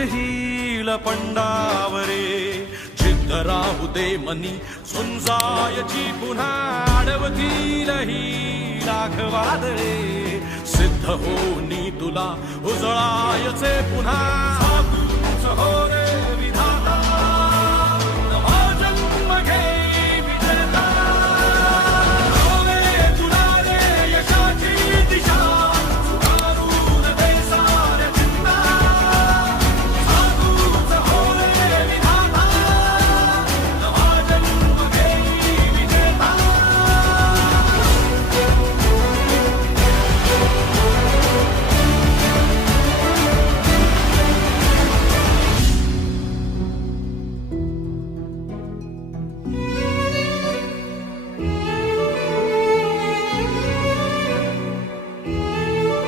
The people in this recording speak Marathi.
येईल पंडावरे, जिद्द राहू दे मनी झुंजायची पुन्हा, अडवतील ही लाख वादळे, सिद्ध होनी तुला उजळायचे पुन्हा. हो रे